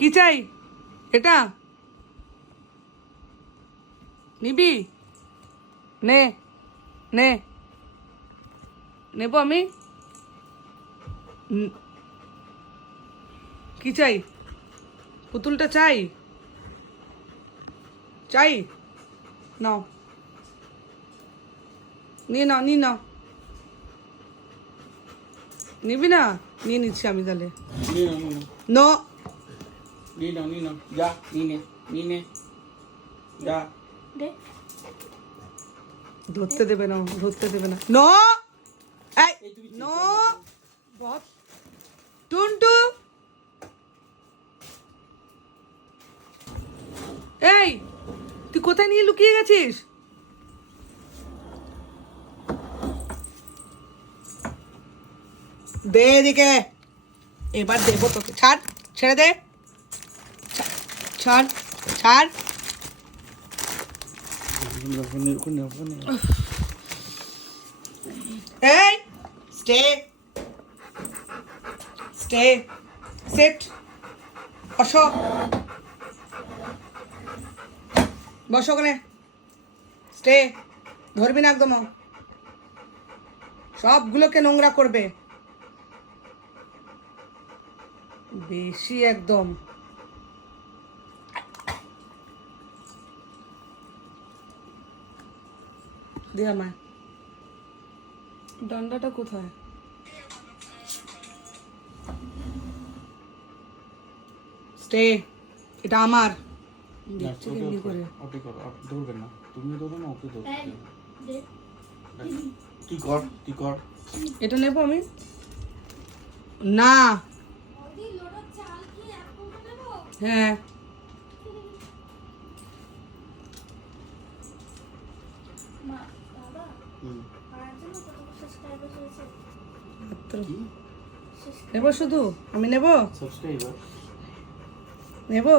কি চাই? এটা নিবি? নে নে, নেব আমি। কি চাই? পুতুলটা চাই? চাই? নাও, নিয়ে নাও, নিয়ে নাও। নিবি না? নিয়ে নিচ্ছি আমি তাহলে। নো, নিয়ে নাও যা, নিয়ে নে যা। ধরতে দেবে না, ধরতে দেবে না। নো, এই নো, বস। টুনটু, এই তুই কোথায় নিয়ে লুকিয়ে গেছিস? দে এদিকে, এবার দেবো তোকে। ছাড়, ছেড়ে দে, ছাড় ছাড়। এই স্টে, স্টে, সিট, বসো, বসো ওখানে, স্টে। ধরবি না একদম, সবগুলোকে নোংরা করবে বেশি একদম। দে আমায় ডান্ডাটা কোথায়? স্টে, এটা আমার। দেখছি কেমনি করে। ধরবে না, তুমি ধরো না, ওকে ধরো। তুই কর। এটা নেবো আমি না। হ্যাঁ, নেবো শুধু আমি, নেবো সাবস্ক্রাইবার নেবো।